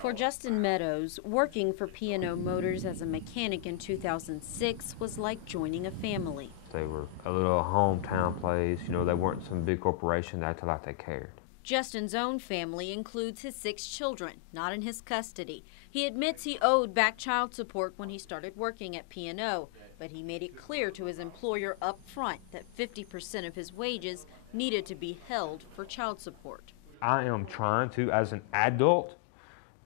For Justin Meadows, working for P&O Motors as a mechanic in 2006 was like joining a family. They were a little hometown place, you know, they weren't some big corporation that acted like they cared. Justin's own family includes his 6 children, not in his custody. He admits he owed back child support when he started working at P&O, but he made it clear to his employer up front that 50% of his wages needed to be held for child support. I am trying to, as an adult,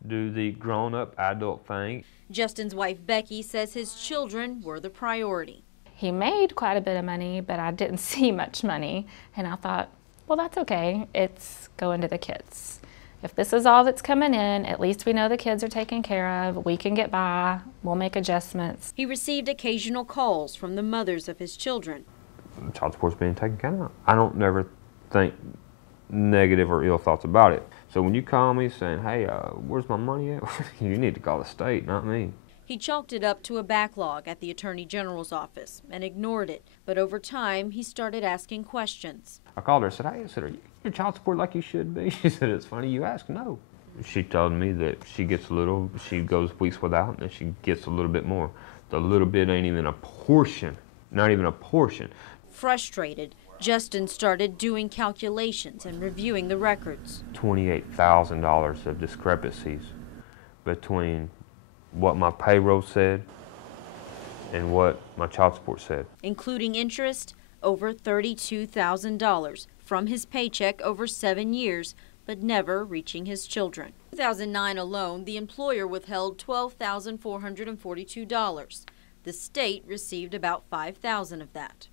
do the grown-up adult thing. Justin's wife Becky says his children were the priority. He made quite a bit of money, but I didn't see much money, and I thought, well, that's okay. It's going to the kids. If this is all that's coming in, at least we know the kids are taken care of. We can get by. We'll make adjustments. He received occasional calls from the mothers of his children. Child support's being taken care of. I don't never think negative or ill thoughts about it. So when you call me saying, hey, where's my money at? You need to call the state, not me. He chalked it up to a backlog at the Attorney General's office and ignored it. But over time, he started asking questions. I called her and said, hey, are you your child support like you should be? She said, it's funny you ask. No. She told me that she gets a little, she goes weeks without, and then she gets a little bit more. The little bit ain't even a portion, not even a portion. Frustrated, Justin started doing calculations and reviewing the records. $28,000 of discrepancies between what my payroll said and what my child support said. Including interest, over $32,000 from his paycheck over 7 years, but never reaching his children. In 2009 alone, the employer withheld $12,442. The state received about $5,000 of that.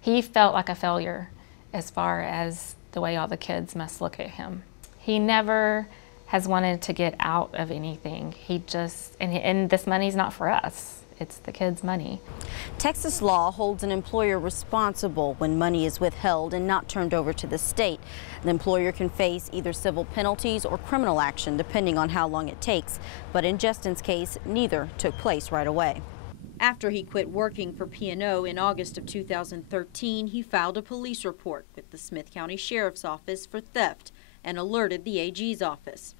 He felt like a failure as far as the way all the kids must look at him. He never has wanted to get out of anything. He just, and this money's not for us. It's the kids' money. Texas law holds an employer responsible when money is withheld and not turned over to the state. The employer can face either civil penalties or criminal action depending on how long it takes. But in Justin's case, neither took place right away. After he quit working for P&O in August of 2013, he filed a police report with the Smith County Sheriff's Office for theft and alerted the AG's office.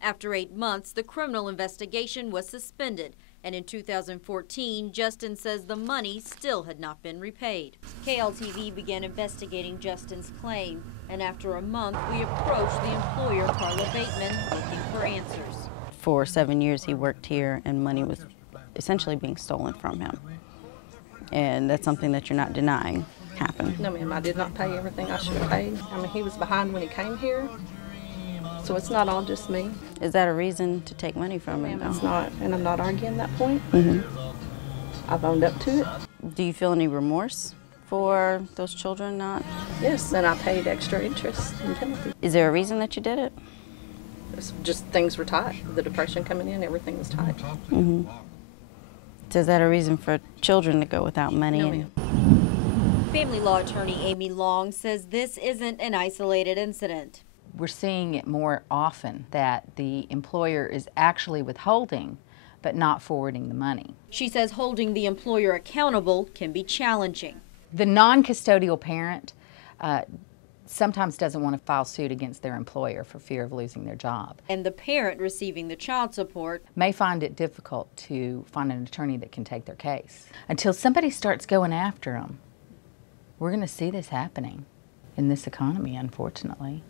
After 8 months, the criminal investigation was suspended, and in 2014, Justin says the money still had not been repaid. KLTV began investigating Justin's claim, and after a month, we approached the employer, Carla Bateman, looking for answers. For 7 years, he worked here, and money was essentially being stolen from him. And that's something that you're not denying happened. No, ma'am, I did not pay everything I should have paid. I mean, he was behind when he came here, so it's not all just me. Is that a reason to take money from him? It's not, and I'm not arguing that point. I've owned up to it. Do you feel any remorse for those children not? Yes, and I paid extra interest and penalty. Is there a reason that you did it? It's just things were tight. The depression coming in, everything was tight. So is that a reason for children to go without money? No, ma'am. Family law attorney Amy Long says this isn't an isolated incident. We're seeing it more often that the employer is actually withholding but not forwarding the money. She says holding the employer accountable can be challenging. The non-custodial parent sometimes doesn't want to file suit against their employer for fear of losing their job. And the parent receiving the child support may find it difficult to find an attorney that can take their case. Until somebody starts going after them, we're going to see this happening in this economy, unfortunately.